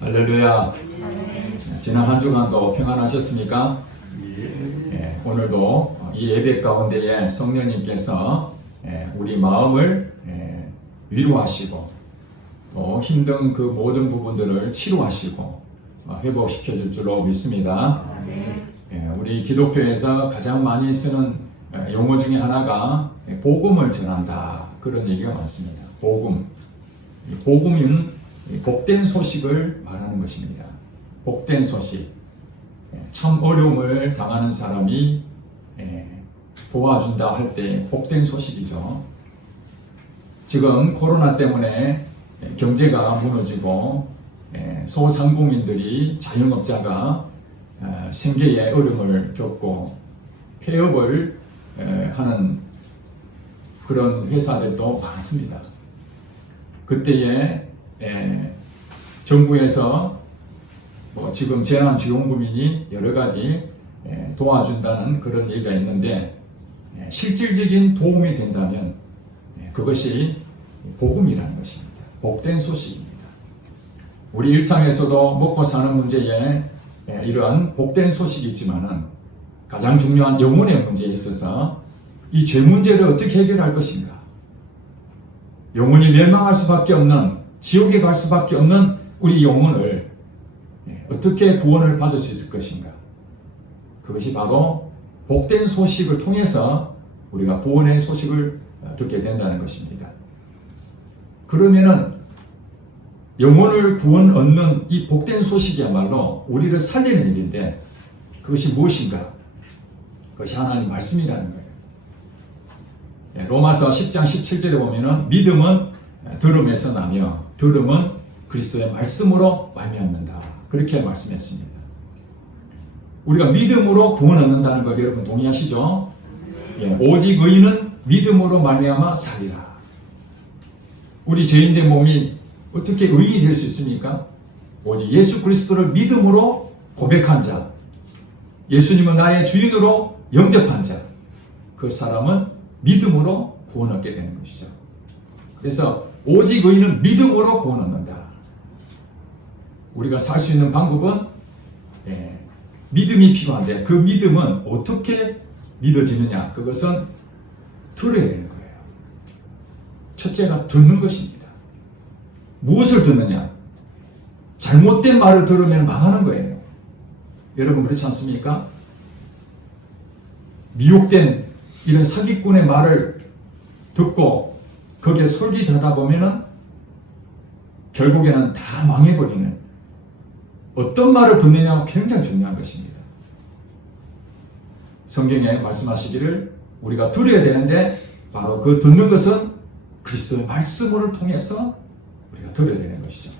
할렐루야. 지난 한 주간도 평안하셨습니까? 오늘도 이 예배 가운데에 성령님께서 우리 마음을 위로하시고 또 힘든 그 모든 부분들을 치료하시고 회복시켜 줄 줄로 믿습니다. 우리 기독교에서 가장 많이 쓰는 용어 중에 하나가 복음을 전한다, 그런 얘기가 많습니다. 복음은 복된 소식을 말하는 것입니다. 복된 소식. 참 어려움을 당하는 사람이 도와준다 할 때 복된 소식이죠. 지금 코로나 때문에 경제가 무너지고 소상공인들이, 자영업자가 생계에 어려움을 겪고 폐업을 하는 그런 회사들도 많습니다. 그때에 정부에서 지금 재난지원금이 여러 가지 도와준다는 그런 얘기가 있는데, 실질적인 도움이 된다면 그것이 복음이라는 것입니다. 복된 소식입니다. 우리 일상에서도 먹고 사는 문제에 이러한 복된 소식이 있지만은 가장 중요한 영혼의 문제에 있어서 이 죄 문제를 어떻게 해결할 것인가? 영혼이 멸망할 수밖에 없는, 지옥에 갈 수밖에 없는 우리 영혼을 어떻게 구원을 받을 수 있을 것인가? 그것이 바로 복된 소식을 통해서 우리가 구원의 소식을 듣게 된다는 것입니다. 그러면은 영혼을 구원 얻는 이 복된 소식이야말로 우리를 살리는 일인데, 그것이 무엇인가? 그것이 하나님 말씀이라는 거예요. 로마서 10장 17절에 보면은 믿음은 들음에서 나며 들음은 그리스도의 말씀으로 말미암는다, 그렇게 말씀했습니다. 우리가 믿음으로 구원 얻는다는 걸 여러분 동의하시죠? 오직 의인은 믿음으로 말미암아 살리라. 우리 죄인된 몸이 어떻게 의인이 될 수 있습니까? 오직 예수 그리스도를 믿음으로 고백한 자, 예수님은 나의 주인으로 영접한 자, 그 사람은 믿음으로 구원 얻게 되는 것이죠. 그래서 오직 의인은 믿음으로 구원 얻는다. 우리가 살 수 있는 방법은 믿음이 필요한데, 그 믿음은 어떻게 믿어지느냐? 그것은 들어야 되는 거예요. 첫째가 듣는 것입니다. 무엇을 듣느냐? 잘못된 말을 들으면 망하는 거예요. 여러분 그렇지 않습니까? 미혹된 이런 사기꾼의 말을 듣고 거기에 솔깃하다 보면은 결국에는 다 망해버리는, 어떤 말을 듣느냐가 굉장히 중요한 것입니다. 성경에 말씀하시기를 우리가 들어야 되는데, 바로 그 듣는 것은 그리스도의 말씀을 통해서 우리가 들어야 되는 것이죠.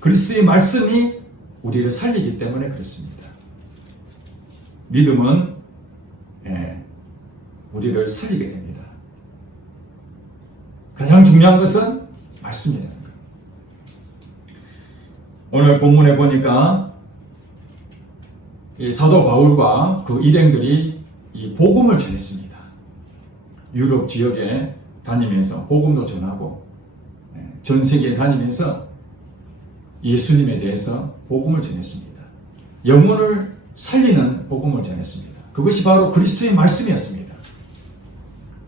그리스도의 말씀이 우리를 살리기 때문에 그렇습니다. 믿음은 우리를 살리게 됩니다. 가장 중요한 것은 말씀이라는 거예요. 오늘 본문에 보니까 이 사도 바울과 그 일행들이 이 복음을 전했습니다. 유럽 지역에 다니면서 복음도 전하고 전 세계에 다니면서 예수님에 대해서 복음을 전했습니다. 영혼을 살리는 복음을 전했습니다. 그것이 바로 그리스도의 말씀이었습니다.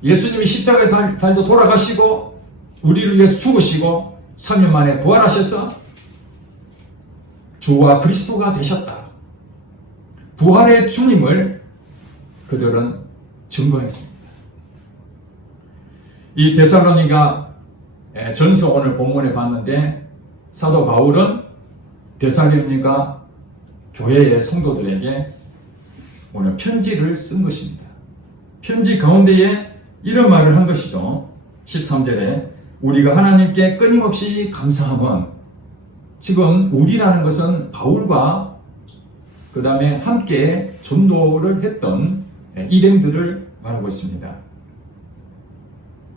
예수님이 십자가에 달려 돌아가시고 우리를 위해서 죽으시고 3년 만에 부활하셔서 주와 그리스도가 되셨다. 부활의 주님을 그들은 증거했습니다. 이 데살로니가 전서 오늘 본문에 봤는데, 사도 바울은 데살로니가 교회의 성도들에게 오늘 편지를 쓴 것입니다. 편지 가운데에 이런 말을 한 것이죠. 13절에 우리가 하나님께 끊임없이 감사함은, 지금 우리라는 것은 바울과 그 다음에 함께 전도를 했던 일행들을 말하고 있습니다.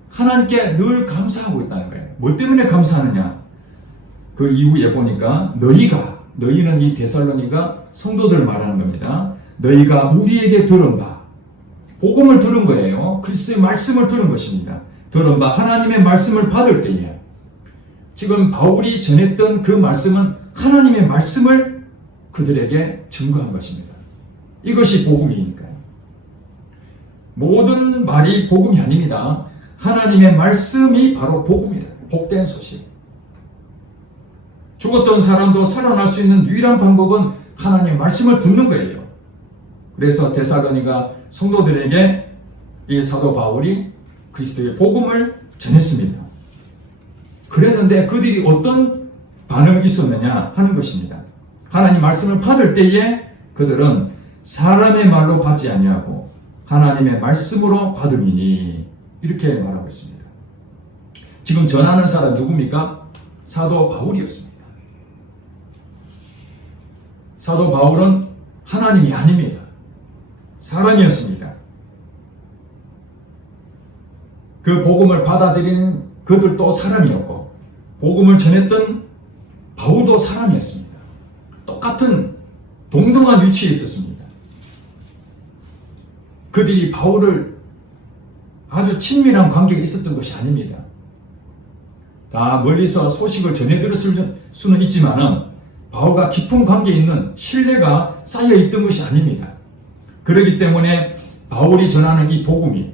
하나님께 늘 감사하고 있다는 거예요. 뭐 때문에 감사하느냐? 그 이후에 보니까 너희는 이 데살로니가 성도들을 말하는 겁니다. 너희가 우리에게 들은 바, 복음을 들은 거예요. 그리스도의 말씀을 들은 것입니다. 들은 바 하나님의 말씀을 받을 때에 지금 바울이 전했던 그 말씀은 하나님의 말씀을 그들에게 증거한 것입니다. 이것이 복음이니까요. 모든 말이 복음이 아닙니다. 하나님의 말씀이 바로 복음이다. 복된 소식. 죽었던 사람도 살아날 수 있는 유일한 방법은 하나님의 말씀을 듣는 거예요. 그래서 데살로니가 성도들에게 이 사도 바울이 그리스도의 복음을 전했습니다. 그랬는데 그들이 어떤 반응이 있었느냐 하는 것입니다. 하나님 말씀을 받을 때에 그들은 사람의 말로 받지 아니하고 하나님의 말씀으로 받음이니 이렇게 말하고 있습니다. 지금 전하는 사람 누굽니까? 사도 바울이었습니다. 사도 바울은 하나님이 아닙니다. 사람이었습니다. 그 복음을 받아들이는 그들도 사람이었고 복음을 전했던 바울도 사람이었습니다. 똑같은 동등한 위치에 있었습니다. 그들이 바울을 아주 친밀한 관계가 있었던 것이 아닙니다. 다 멀리서 소식을 전해 들었을 수는 있지만은 바울과 깊은 관계에 있는 신뢰가 쌓여 있던 것이 아닙니다. 그렇기 때문에 바울이 전하는 이 복음이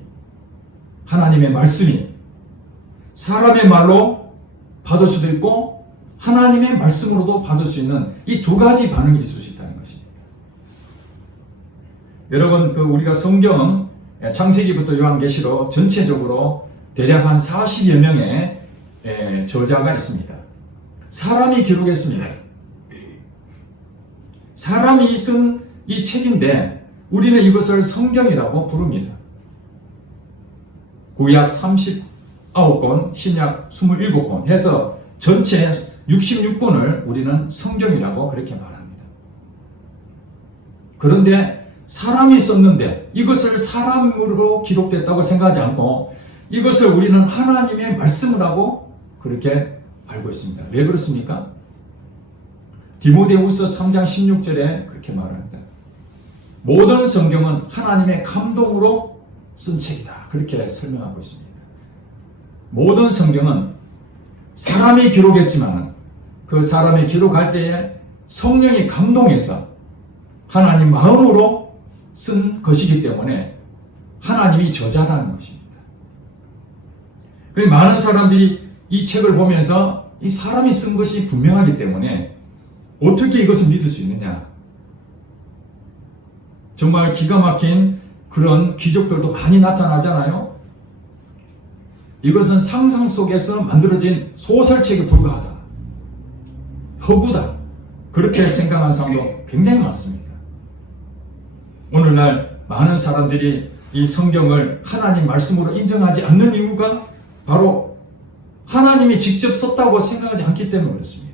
하나님의 말씀이 사람의 말로 받을 수도 있고 하나님의 말씀으로도 받을 수 있는 이 두 가지 반응이 있을 수 있다는 것입니다. 여러분, 우리가 성경 창세기부터 요한계시록 전체적으로 대략 한 40여 명의 저자가 있습니다. 사람이 기록했습니다. 사람이 쓴 이 책인데 우리는 이것을 성경이라고 부릅니다. 구약 39권, 신약 27권 해서 전체 66권을 우리는 성경이라고 그렇게 말합니다. 그런데 사람이 썼는데 이것을 사람으로 기록됐다고 생각하지 않고 이것을 우리는 하나님의 말씀이라고 그렇게 알고 있습니다. 왜 그렇습니까? 디모데후서 3장 16절에 그렇게 말합니다. 모든 성경은 하나님의 감동으로 쓴 책이다. 그렇게 설명하고 있습니다. 모든 성경은 사람이 기록했지만 그 사람이 기록할 때에 성령이 감동해서 하나님 마음으로 쓴 것이기 때문에 하나님이 저자라는 것입니다. 많은 사람들이 이 책을 보면서 이 사람이 쓴 것이 분명하기 때문에 어떻게 이것을 믿을 수 있느냐? 정말 기가 막힌 그런 기적들도 많이 나타나잖아요. 이것은 상상 속에서 만들어진 소설책에 불과하다. 허구다. 그렇게 생각하는 사람도 굉장히 많습니다. 오늘날 많은 사람들이 이 성경을 하나님 말씀으로 인정하지 않는 이유가 바로 하나님이 직접 썼다고 생각하지 않기 때문에 그렇습니다.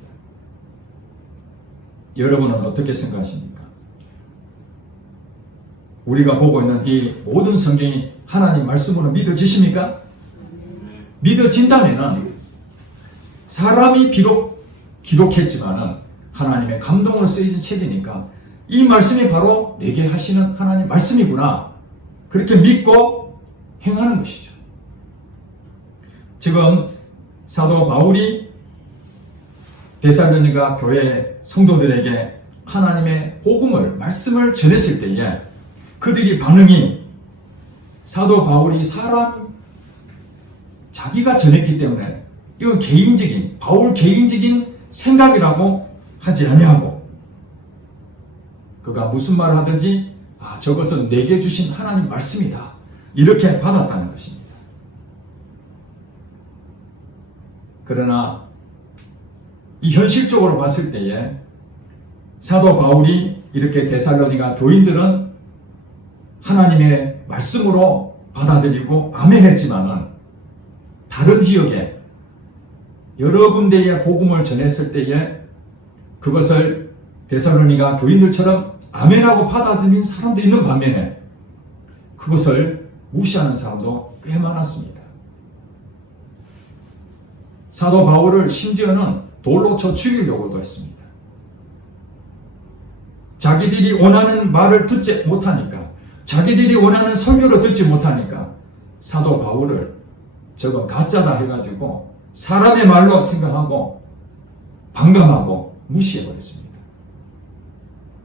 여러분은 어떻게 생각하십니까? 우리가 보고 있는 이 모든 성경이 하나님 말씀으로 믿어지십니까? 믿어진다면은 사람이 비록 기록했지만은 하나님의 감동으로 쓰여진 책이니까 이 말씀이 바로 내게 하시는 하나님 말씀이구나. 그렇게 믿고 행하는 것이죠. 지금 사도 바울이 데살로니가 교회 성도들에게 하나님의 복음을 말씀을 전했을 때에 그들이 반응이 사도 바울이 자기가 전했기 때문에 이건 개인적인 바울 개인적인 생각이라고 하지 아니하고 그가 무슨 말을 하든지 저것은 내게 주신 하나님 말씀이다 이렇게 받았다는 것입니다. 그러나 이 현실적으로 봤을 때에 사도 바울이 이렇게 데살로니가 교인들은 하나님의 말씀으로 받아들이고 아멘했지만은 다른 지역에 여러 군데의 복음을 전했을 때에 그것을 데살로니가 교인들처럼 아멘하고 받아들인 사람도 있는 반면에 그것을 무시하는 사람도 꽤 많았습니다. 사도 바울을 심지어는 돌로 쳐 죽이려고도 했습니다. 자기들이 원하는 말을 듣지 못하니까 자기들이 원하는 설교를 듣지 못하니까 사도 바울을 저건 가짜다 해가지고 사람의 말로 생각하고 반감하고 무시해버렸습니다.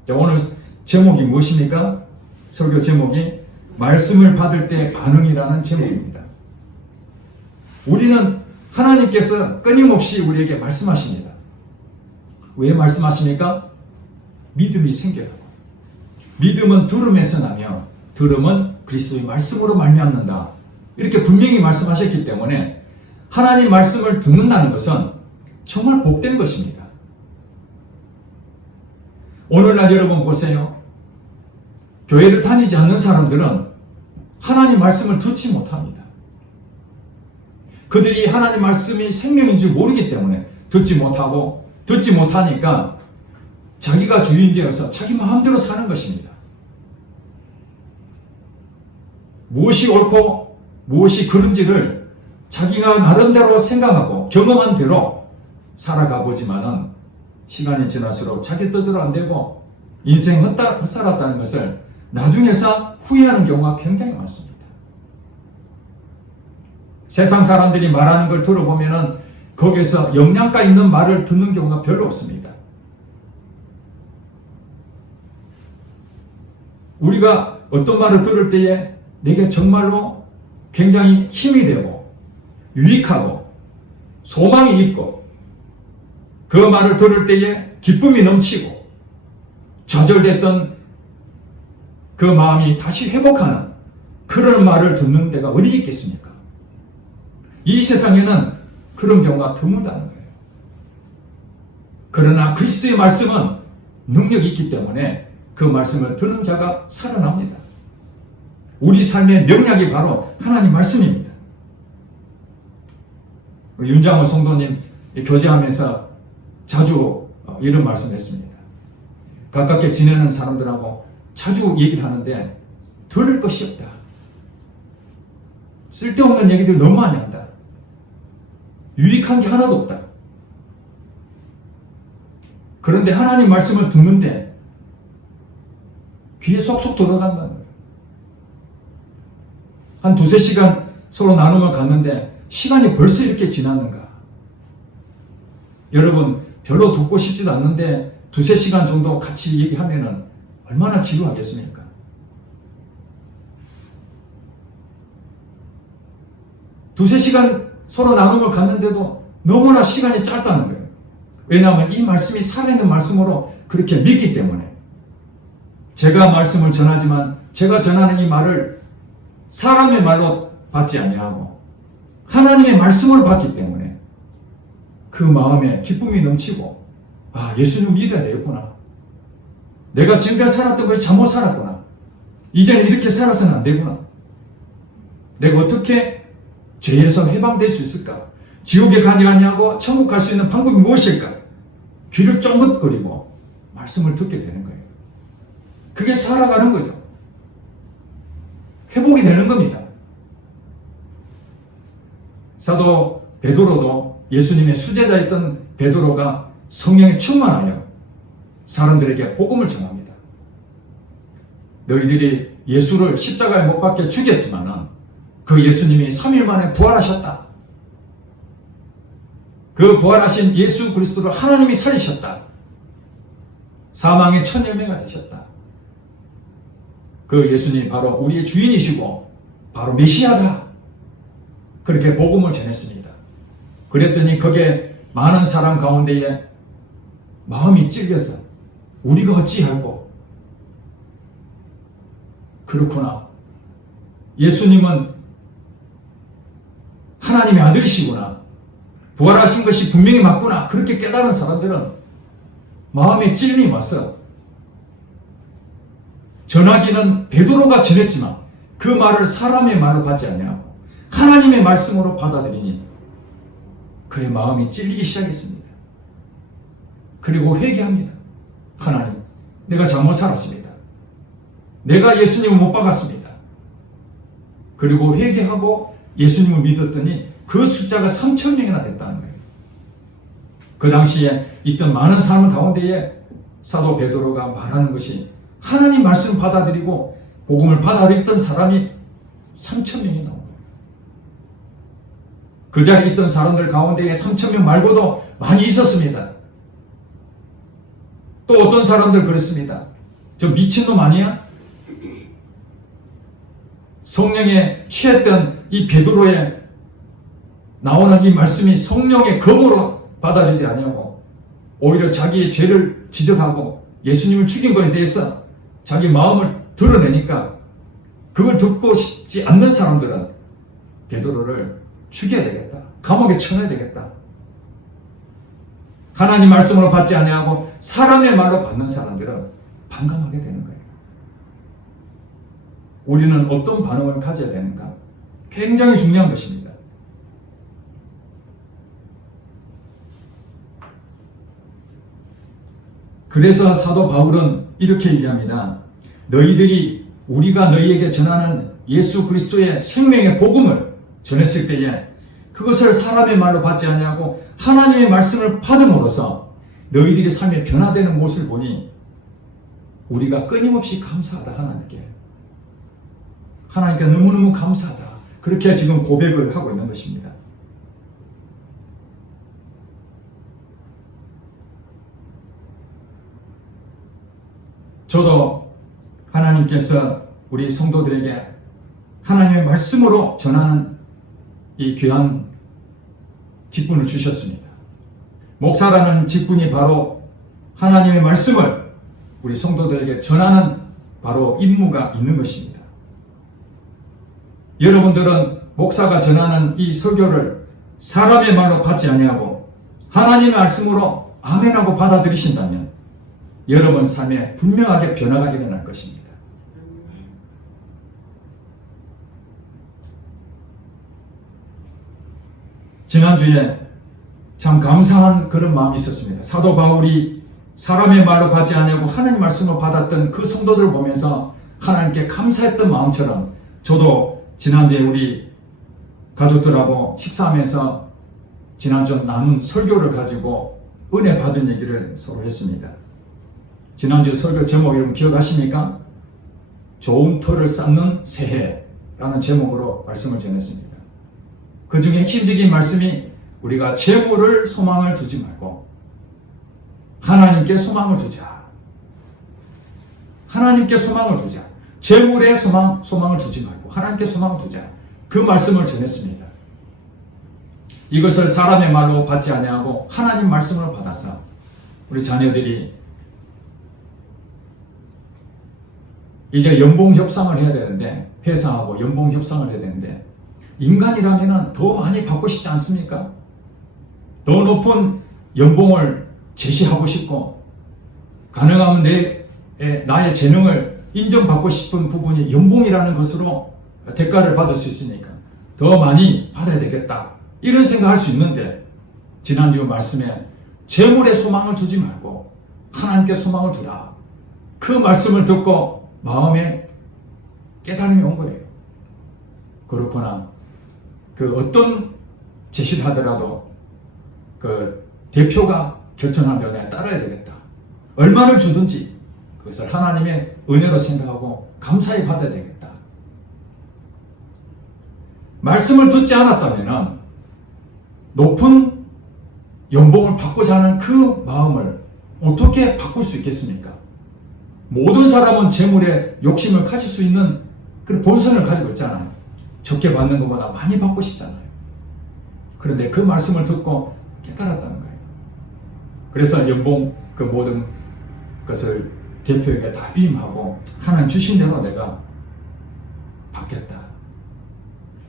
오늘 제목이 무엇입니까? 설교 제목이 말씀을 받을 때 반응이라는 제목입니다. 우리는 하나님께서 끊임없이 우리에게 말씀하십니다. 왜 말씀하십니까? 믿음이 생겨라고. 믿음은 들음에서 나며 들음은 그리스도의 말씀으로 말미암는다. 이렇게 분명히 말씀하셨기 때문에 하나님 말씀을 듣는다는 것은 정말 복된 것입니다. 오늘날 여러분 보세요. 교회를 다니지 않는 사람들은 하나님 말씀을 듣지 못합니다. 그들이 하나님 말씀이 생명인 줄 모르기 때문에 듣지 못하고 듣지 못하니까 자기가 주인 되어서 자기 마음대로 사는 것입니다. 무엇이 옳고 무엇이 그른지를 자기가 나름대로 생각하고 경험한 대로 살아가 보지만은 시간이 지날수록 자기 뜻대로 안 되고 인생 헛살았다는 것을 나중에서 후회하는 경우가 굉장히 많습니다. 세상 사람들이 말하는 걸 들어보면은 거기에서 영양가 있는 말을 듣는 경우가 별로 없습니다. 우리가 어떤 말을 들을 때에 내게 정말로 굉장히 힘이 되고 유익하고 소망이 있고 그 말을 들을 때에 기쁨이 넘치고 좌절됐던 그 마음이 다시 회복하는 그런 말을 듣는 데가 어디 있겠습니까? 이 세상에는 그런 경우가 드물다는 거예요. 그러나 그리스도의 말씀은 능력이 있기 때문에 그 말씀을 듣는 자가 살아납니다. 우리 삶의 명약이 바로 하나님 말씀입니다. 윤장호 성도님 교제하면서 자주 이런 말씀했습니다. 가깝게 지내는 사람들하고 자주 얘기를 하는데 들을 것이 없다. 쓸데없는 얘기들 너무 많이 한다. 유익한 게 하나도 없다. 그런데 하나님 말씀을 듣는데 귀에 쏙쏙 들어간다는 거예요. 한 두세 시간 서로 나눔을 갔는데 시간이 벌써 이렇게 지났는가. 여러분 별로 듣고 싶지도 않는데 두세 시간 정도 같이 얘기하면은 얼마나 지루하겠습니까? 두세 시간 서로 나눔을 갔는데도 너무나 시간이 짧다는 거예요. 왜냐하면 이 말씀이 살아있는 말씀으로 그렇게 믿기 때문에 제가 말씀을 전하지만 제가 전하는 이 말을 사람의 말로 받지 아니하고 하나님의 말씀으로 받기 때문에 그 마음에 기쁨이 넘치고 예수님 믿어야 되겠구나. 내가 지금까지 살았던 것이 잘못 살았구나. 이제는 이렇게 살아서는 안 되구나. 내가 어떻게 죄에서 해방될 수 있을까? 지옥에 가지 아니하고 천국 갈 수 있는 방법이 무엇일까? 귀를 쫑긋거리고 말씀을 듣게 되는 거예요. 그게 살아가는 거죠. 회복이 되는 겁니다. 사도 베드로도 예수님의 수제자였던 베드로가 성령에 충만하여 사람들에게 복음을 전합니다. 너희들이 예수를 십자가에 못 박혀 죽였지만은 그 예수님이 3일 만에 부활하셨다. 그 부활하신 예수 그리스도를 하나님이 살리셨다. 사망의 첫 열매가 되셨다. 그 예수님이 바로 우리의 주인이시고 바로 메시아다. 그렇게 복음을 전했습니다. 그랬더니 거기에 많은 사람 가운데에 마음이 찔려서 우리가 어찌하고 그렇구나. 예수님은 하나님의 아들이시구나. 부활하신 것이 분명히 맞구나. 그렇게 깨달은 사람들은 마음에 찔림이 와서 전하기는 베드로가 전했지만 그 말을 사람의 말로 받지 아니하고 하나님의 말씀으로 받아들이니 그의 마음이 찔리기 시작했습니다. 그리고 회개합니다. 하나님, 내가 잘못 살았습니다. 내가 예수님을 못 박았습니다. 그리고 회개하고 예수님을 믿었더니 그 숫자가 3,000명이나 됐다는 거예요. 그 당시에 있던 많은 사람 가운데에 사도 베드로가 말하는 것이 하나님 말씀을 받아들이고 복음을 받아들였던 사람이 3,000명이 나온 거예요. 그 자리에 있던 사람들 가운데에 3,000명 말고도 많이 있었습니다. 또 어떤 사람들 그렇습니다. 저 미친놈 아니야? 성령에 취했던 이 베드로의 나오는 이 말씀이 성령의 검으로 받아들이지 아니하고 오히려 자기의 죄를 지적하고 예수님을 죽인 것에 대해서 자기 마음을 드러내니까 그걸 듣고 싶지 않는 사람들은 베드로를 죽여야 되겠다. 감옥에 쳐넣어야 되겠다. 하나님 말씀으로 받지 아니하고 사람의 말로 받는 사람들은 반감하게 되는 거예요. 우리는 어떤 반응을 가져야 되는가? 굉장히 중요한 것입니다. 그래서 사도 바울은 이렇게 얘기합니다. 너희들이 우리가 너희에게 전하는 예수 그리스도의 생명의 복음을 전했을 때에 그것을 사람의 말로 받지 아니하고 하나님의 말씀을 받음으로써 너희들의 삶에 변화되는 모습을 보니 우리가 끊임없이 감사하다. 하나님께 너무너무 감사하다. 그렇게 지금 고백을 하고 있는 것입니다. 저도 하나님께서 우리 성도들에게 하나님의 말씀으로 전하는 이 귀한 직분을 주셨습니다. 목사라는 직분이 바로 하나님의 말씀을 우리 성도들에게 전하는 바로 임무가 있는 것입니다. 여러분들은 목사가 전하는 이 설교를 사람의 말로 받지 아니하고 하나님의 말씀으로 아멘하고 받아들이신다면 여러분 삶에 분명하게 변화가 일어날 것입니다. 지난주에 참 감사한 그런 마음이 있었습니다. 사도 바울이 사람의 말로 받지 아니하고 하나님 말씀으로 받았던 그 성도들을 보면서 하나님께 감사했던 마음처럼 저도 지난주에 우리 가족들하고 식사하면서 지난주 나눈 설교를 가지고 은혜 받은 얘기를 서로 했습니다. 지난주 설교 제목 여러분 기억하십니까? 좋은 터를 쌓는 새해라는 제목으로 말씀을 전했습니다. 그 중에 핵심적인 말씀이 우리가 재물을 소망을 두지 말고 하나님께 소망을 두자. 하나님께 소망을 두자. 재물에 소망을 두지 말고 하나님께 소망을 두자. 그 말씀을 전했습니다. 이것을 사람의 말로 받지 아니하고 하나님 말씀으로 받아서 우리 자녀들이 이제 연봉 협상을 해야 되는데 회사하고 연봉 협상을 해야 되는데 인간이라면 더 많이 받고 싶지 않습니까? 더 높은 연봉을 제시하고 싶고 가능하면 나의 재능을 인정받고 싶은 부분이 연봉이라는 것으로 대가를 받을 수 있으니까 더 많이 받아야 되겠다. 이런 생각할 수 있는데 지난주 말씀에 재물에 소망을 두지 말고 하나님께 소망을 두라. 그 말씀을 듣고 마음에 깨달음이 온 거예요. 그렇구나. 그 어떤 제시를 하더라도 그 대표가 결정한 대로 내가 따라야 되겠다. 얼마를 주든지 그것을 하나님의 은혜로 생각하고 감사히 받아야 되겠다. 말씀을 듣지 않았다면 높은 연봉을 받고자 하는 그 마음을 어떻게 바꿀 수 있겠습니까? 모든 사람은 재물에 욕심을 가질 수 있는 그런 본성을 가지고 있잖아요. 적게 받는 것보다 많이 받고 싶잖아요. 그런데 그 말씀을 듣고 깨달았다는 거예요. 그래서 연봉 그 모든 것을 대표에게 다 위임하고 하나님 주신 대로 내가 받겠다.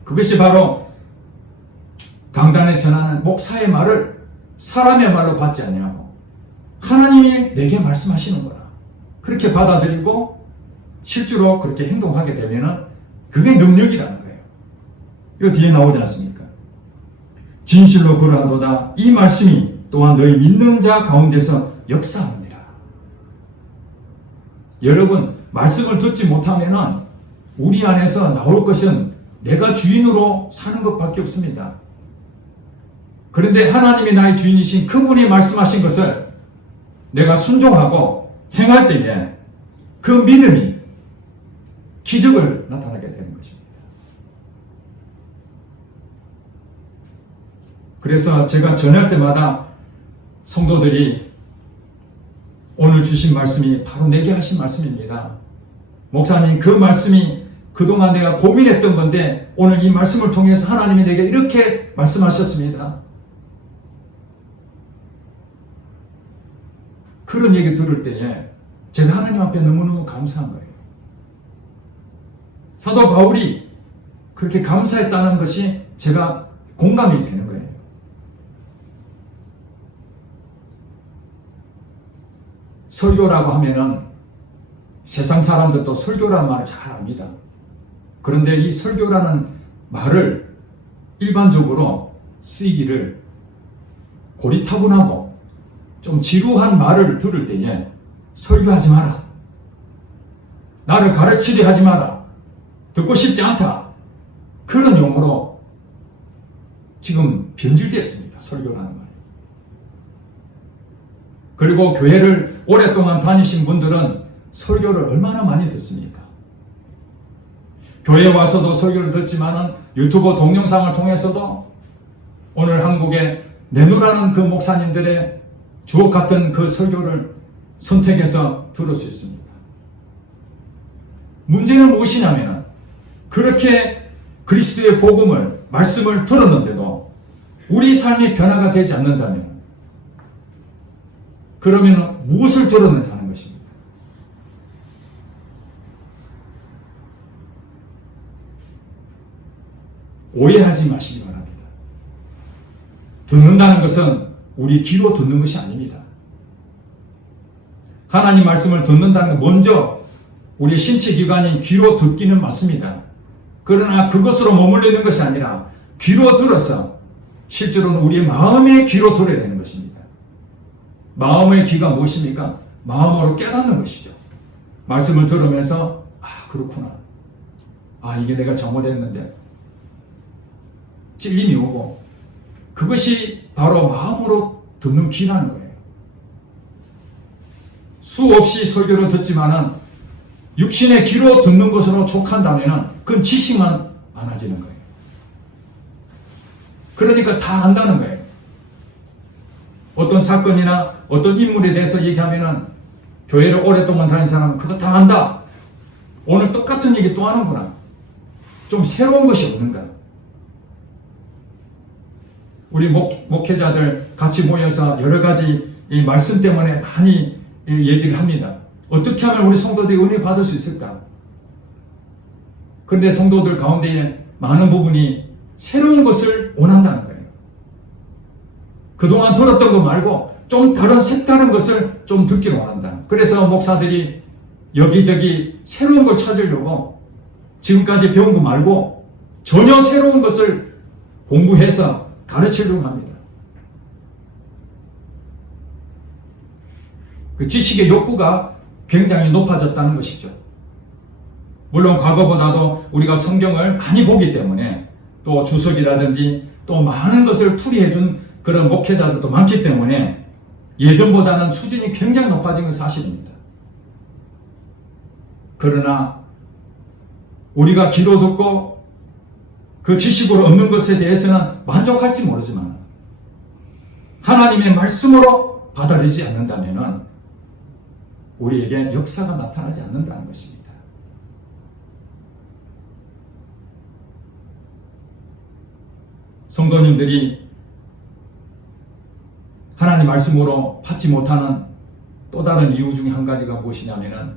그것이 바로 강단에 전하는 목사의 말을 사람의 말로 받지 아니하고 하나님이 내게 말씀하시는 거라. 그렇게 받아들이고 실제로 그렇게 행동하게 되면은 그게 능력이라는 거예요. 이거 뒤에 나오지 않습니까? 진실로 그러하도다. 이 말씀이 또한 너희 믿는 자 가운데서 역사합니다. 여러분, 말씀을 듣지 못하면은 우리 안에서 나올 것은 내가 주인으로 사는 것밖에 없습니다. 그런데 하나님이 나의 주인이신 그분이 말씀하신 것을 내가 순종하고 행할 때에 그 믿음이 기적을 나타나게 되는 것입니다. 그래서 제가 전할 때마다 성도들이 오늘 주신 말씀이 바로 내게 하신 말씀입니다. 목사님, 그 말씀이 그동안 내가 고민했던 건데 오늘 이 말씀을 통해서 하나님이 내게 이렇게 말씀하셨습니다. 그런 얘기 들을 때에 제가 하나님 앞에 너무너무 감사한 거예요. 사도 바울이 그렇게 감사했다는 것이 제가 공감이 되는 거예요. 설교라고 하면은 세상 사람들도 설교라는 말을 잘 압니다. 그런데 이 설교라는 말을 일반적으로 쓰이기를 고리타분하고 좀 지루한 말을 들을 때에 설교하지 마라, 나를 가르치려 하지 마라, 듣고 싶지 않다, 그런 용어로 지금 변질됐습니다. 설교라는 말. 그리고 교회를 오랫동안 다니신 분들은 설교를 얼마나 많이 듣습니까? 교회에 와서도 설교를 듣지만은 유튜브 동영상을 통해서도 오늘 한국에 내노라는 그 목사님들의 주옥 같은 그 설교를 선택해서 들을 수 있습니다. 문제는 무엇이냐면 그렇게 그리스도의 복음을, 말씀을 들었는데도 우리 삶이 변화가 되지 않는다면 그러면 무엇을 들었느냐 하는 것입니다. 오해하지 마시기 바랍니다. 듣는다는 것은 우리 귀로 듣는 것이 아닙니다. 하나님 말씀을 듣는다는 건 먼저 우리 신체기관인 귀로 듣기는 맞습니다. 그러나 그것으로 머물러 있는 것이 아니라 귀로 들어서 실제로는 우리의 마음의 귀로 들어야 되는 것입니다. 마음의 귀가 무엇입니까? 마음으로 깨닫는 것이죠. 말씀을 들으면서 그렇구나, 이게 내가 잘못했는데 찔림이 오고, 그것이 바로 마음으로 듣는 귀라는 거예요. 수없이 설교를 듣지만은 육신의 귀로 듣는 것으로 족한다면은 그건 지식만 많아지는 거예요. 그러니까 다 안다는 거예요. 어떤 사건이나 어떤 인물에 대해서 얘기하면은 교회를 오랫동안 다닌 사람은 그거 다 안다. 오늘 똑같은 얘기 또 하는구나. 좀 새로운 것이 없는가. 우리 목회자들 같이 모여서 여러 가지 이 말씀 때문에 많이 얘기를 합니다. 어떻게 하면 우리 성도들이 은혜 받을 수 있을까? 그런데 성도들 가운데에 많은 부분이 새로운 것을 원한다는 거예요. 그동안 들었던 거 말고 좀 다른 색다른 것을 좀 듣기를 원한다. 그래서 목사들이 여기저기 새로운 걸 찾으려고 지금까지 배운 거 말고 전혀 새로운 것을 공부해서 가르치려고 합니다. 그 지식의 욕구가 굉장히 높아졌다는 것이죠. 물론 과거보다도 우리가 성경을 많이 보기 때문에 또 주석이라든지 또 많은 것을 풀이해준 그런 목회자들도 많기 때문에 예전보다는 수준이 굉장히 높아진 건 사실입니다. 그러나 우리가 귀로 듣고 그 지식으로 얻는 것에 대해서는 만족할지 모르지만 하나님의 말씀으로 받아들이지 않는다면 우리에게 역사가 나타나지 않는다는 것입니다. 성도님들이 하나님 말씀으로 받지 못하는 또 다른 이유 중에 한 가지가 무엇이냐면은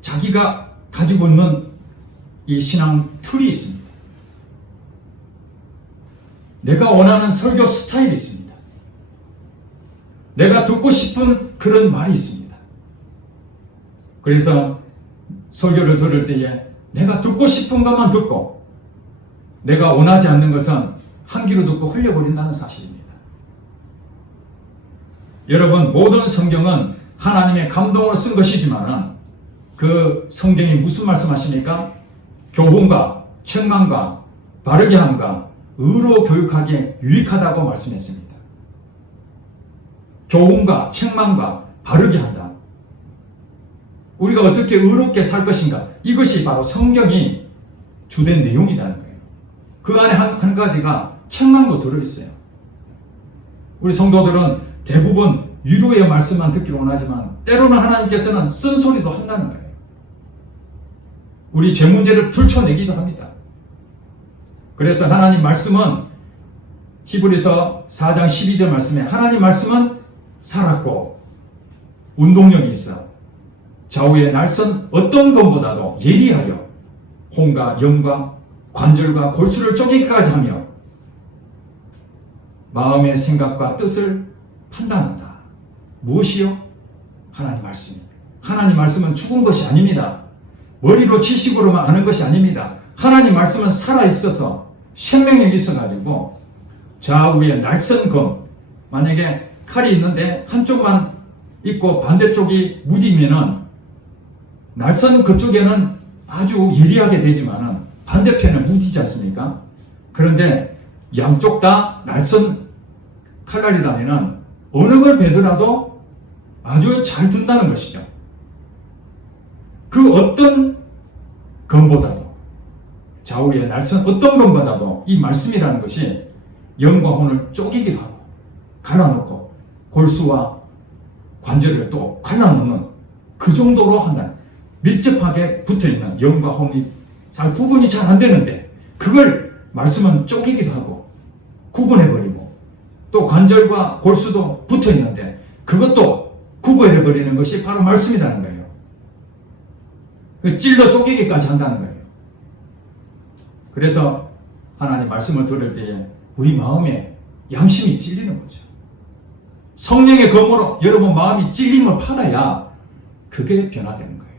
자기가 가지고 있는 이 신앙 틀이 있습니다. 내가 원하는 설교 스타일이 있습니다. 내가 듣고 싶은 그런 말이 있습니다. 그래서 설교를 들을 때에 내가 듣고 싶은 것만 듣고 내가 원하지 않는 것은 한 귀로 듣고 흘려버린다는 사실입니다. 여러분, 모든 성경은 하나님의 감동으로 쓴 것이지만 그 성경이 무슨 말씀하십니까? 교훈과 책망과 바르게 함과 의로 교육하기에 유익하다고 말씀했습니다. 교훈과 책망과 바르게 한다. 우리가 어떻게 의롭게 살 것인가? 이것이 바로 성경이 주된 내용이라는 거예요. 그 안에 한 가지가 책망도 들어있어요. 우리 성도들은 대부분 위로의 말씀만 듣기로 원하지만 때로는 하나님께서는 쓴소리도 한다는 거예요. 우리 죄 문제를 들춰내기도 합니다. 그래서 하나님 말씀은 히브리서 4장 12절 말씀에 하나님 말씀은 살았고 운동력이 있어 좌우의 날선 어떤 것보다도 예리하여 혼과 영과 관절과 골수를 쪼개기까지 하며 마음의 생각과 뜻을 판단한다. 무엇이요? 하나님 말씀입니다. 하나님 말씀은 죽은 것이 아닙니다. 머리로 지식으로만 아는 것이 아닙니다. 하나님 말씀은 살아있어서 생명력이 있어가지고 좌우의 날선 검, 만약에 칼이 있는데 한쪽만 있고 반대쪽이 무디면은 날선 그쪽에는 아주 예리하게 되지만은 반대편은 무디지 않습니까? 그런데 양쪽 다 날선 칼날이라면은 어느 걸 베더라도 아주 잘 든다는 것이죠. 그 어떤 검보다도 좌우의 날선 어떤 검보다도 이 말씀이라는 것이 영과 혼을 쪼개기도 하고 갈라놓고 골수와 관절을 또 갈라놓는 그 정도로 한다. 밀접하게 붙어있는 영과 혼이 구분이 잘 안 되는데 그걸 말씀은 쪼개기도 하고 구분해버리고 또 관절과 골수도 붙어있는데 그것도 구분해버리는 것이 바로 말씀이라는 거예요. 그 찔러 쪼개기까지 한다는 거예요. 그래서 하나님 말씀을 들을 때에 우리 마음에 양심이 찔리는 거죠. 성령의 검으로 여러분 마음이 찔림을 받아야 그게 변화되는 거예요.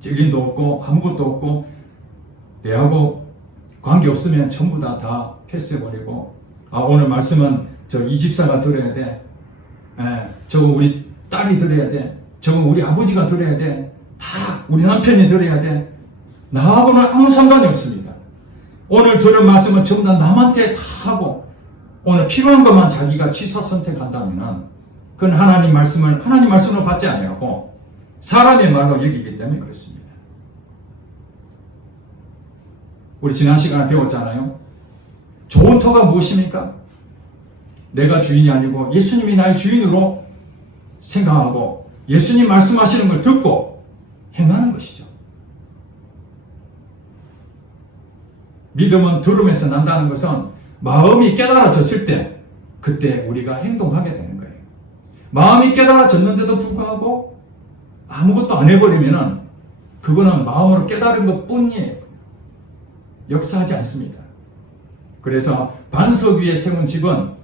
찔림도 없고 아무것도 없고 내하고 관계없으면 전부 다 패스해버리고 오늘 말씀은 저 이 집사가 들어야 돼. 저거 우리 딸이 들어야 돼. 저거 우리 아버지가 들어야 돼. 다 우리 남편이 들어야 돼. 나하고는 아무 상관이 없습니다. 오늘 들은 말씀은 전부 다 남한테 다 하고 오늘 필요한 것만 자기가 취사 선택한다면 그건 하나님 말씀으로 받지 않냐고 사람의 말로 여기기 때문에 그렇습니다. 우리 지난 시간에 배웠잖아요. 좋은 터가 무엇입니까? 내가 주인이 아니고 예수님이 나의 주인으로 생각하고 예수님 말씀하시는 걸 듣고 행하는 것이죠. 믿음은 들음에서 난다는 것은 마음이 깨달아졌을 때 그때 우리가 행동하게 되는 거예요. 마음이 깨달아졌는데도 불구하고 아무것도 안 해버리면은 그거는 마음으로 깨달은 것 뿐이에요. 역사하지 않습니다. 그래서 반석 위에 세운 집은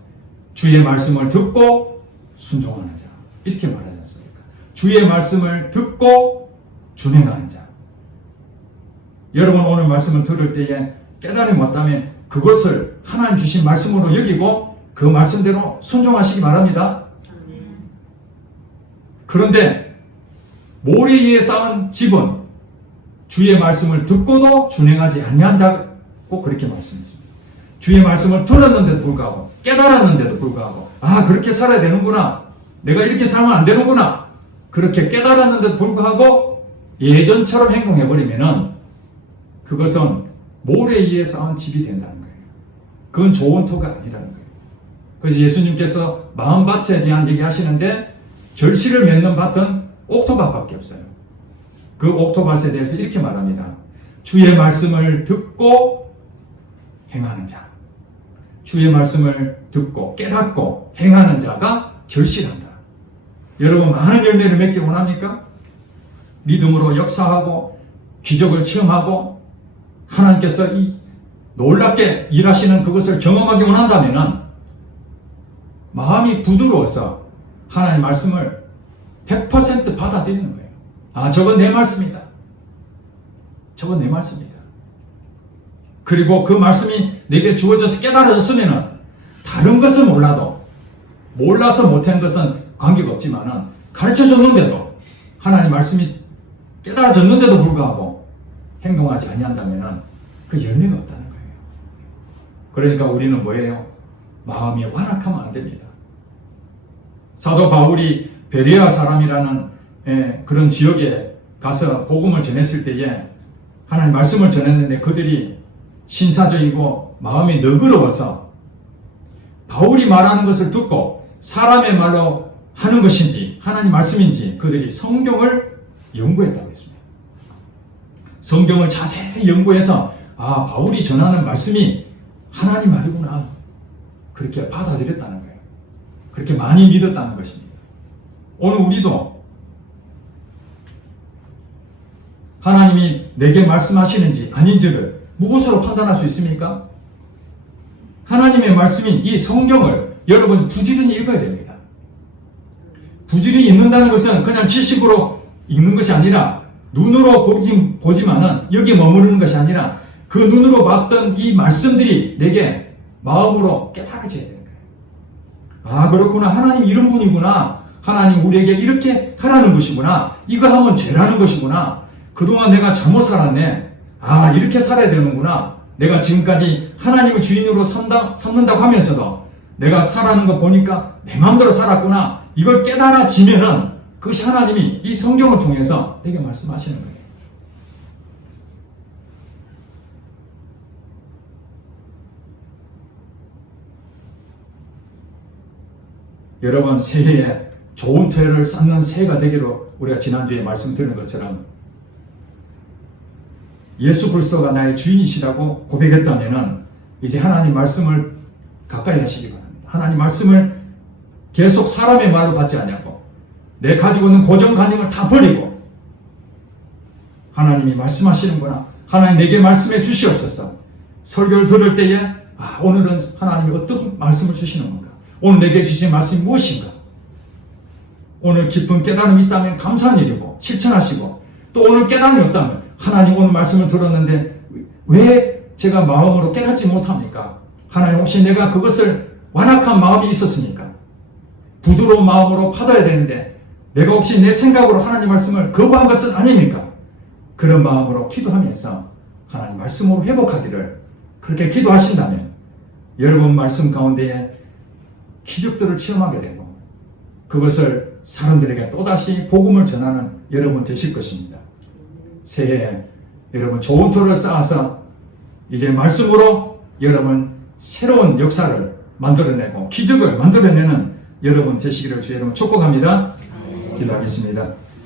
주의 말씀을 듣고 순종하는 자 이렇게 말하지 않습니까? 주의 말씀을 듣고 준행하는 자. 여러분 오늘 말씀을 들을 때에 깨달음이 왔다면 그것을 하나님 주신 말씀으로 여기고 그 말씀대로 순종하시기 바랍니다. 그런데 모래 위에 쌓은 집은 주의 말씀을 듣고도 준행하지 아니한다고 그렇게 말씀했습니다. 주의 말씀을 들었는데도 불구하고 깨달았는데도 불구하고 그렇게 살아야 되는구나. 내가 이렇게 살면 안 되는구나. 그렇게 깨달았는데도 불구하고 예전처럼 행동해버리면은 그것은 모래 위에 쌓은 집이 된다는 거예요. 그건 좋은 터가 아니라는 거예요. 그래서 예수님께서 마음밭에 대한 얘기 하시는데 결실을 맺는 밭은 옥토밭밖에 없어요. 그 옥토밭에 대해서 이렇게 말합니다. 주의 말씀을 듣고 행하는 자. 주의 말씀을 듣고 깨닫고 행하는 자가 결실한다. 여러분 많은 열매를 맺기 원합니까? 믿음으로 역사하고 기적을 체험하고 하나님께서 이 놀랍게 일하시는 그것을 경험하기 원한다면 마음이 부드러워서 하나님의 말씀을 100% 받아들이는 거예요. 저건 내 말씀이다. 저건 내 말씀이다. 그리고 그 말씀이 내게 주어져서 깨달아졌으면 다른 것은 몰라서 못한 것은 관계가 없지만 가르쳐줬는데도 하나님 말씀이 깨달아졌는데도 불구하고 행동하지 아니한다면 그 열매가 없다는 거예요. 그러니까 우리는 뭐예요? 마음이 완악하면 안 됩니다. 사도 바울이 베레아 사람이라는 그런 지역에 가서 복음을 전했을 때에 하나님 말씀을 전했는데 그들이 신사적이고 마음이 너그러워서 바울이 말하는 것을 듣고 사람의 말로 하는 것인지 하나님 말씀인지 그들이 성경을 연구했다고 했습니다. 성경을 자세히 연구해서 바울이 전하는 말씀이 하나님 말이구나. 그렇게 받아들였다는 거예요. 그렇게 많이 믿었다는 것입니다. 오늘 우리도 하나님이 내게 말씀하시는지 아닌지를 무엇으로 판단할 수 있습니까? 하나님의 말씀인 이 성경을 여러분 부지런히 읽어야 됩니다. 부지런히 읽는다는 것은 그냥 지식으로 읽는 것이 아니라 눈으로 보지만은 여기 머무르는 것이 아니라 그 눈으로 봤던 이 말씀들이 내게 마음으로 깨달아져야 되는 거예요. 그렇구나. 하나님 이런 분이구나. 하나님 우리에게 이렇게 하라는 것이구나. 이거 하면 죄라는 것이구나. 그동안 내가 잘못 살았네. 이렇게 살아야 되는구나. 내가 지금까지 하나님을 주인으로 삼는다고 하면서도 내가 살아가는 거 보니까 내 마음대로 살았구나. 이걸 깨달아지면은 그것이 하나님이 이 성경을 통해서 내게 말씀하시는 거예요. 여러분, 새해에 좋은 토해를 쌓는 새해가 되기로 우리가 지난주에 말씀드린 것처럼 예수 그리스도가 나의 주인이시라고 고백했다면 이제 하나님 말씀을 가까이 하시기 바랍니다. 하나님 말씀을 계속 사람의 말로 받지 않냐고 내 가지고 있는 고정관념을 다 버리고 하나님이 말씀하시는구나. 하나님 내게 말씀해 주시옵소서. 설교를 들을 때에 오늘은 하나님이 어떤 말씀을 주시는 건가? 오늘 내게 주신 말씀이 무엇인가? 오늘 깊은 깨달음이 있다면 감사한 일이고 실천하시고 또 오늘 깨달음이 없다면 하나님 오늘 말씀을 들었는데 왜 제가 마음으로 깨닫지 못합니까? 하나님 혹시 내가 그것을 완악한 마음이 있었습니까? 부드러운 마음으로 받아야 되는데 내가 혹시 내 생각으로 하나님 말씀을 거부한 것은 아닙니까? 그런 마음으로 기도하면서 하나님 말씀으로 회복하기를 그렇게 기도하신다면 여러분 말씀 가운데에 기적들을 체험하게 되고 그것을 사람들에게 또다시 복음을 전하는 여러분 되실 것입니다. 새해에 여러분 좋은 토를 쌓아서 이제 말씀으로 여러분 새로운 역사를 만들어내고 기적을 만들어내는 여러분 되시기를 주 여러분 축복합니다. 기도하겠습니다.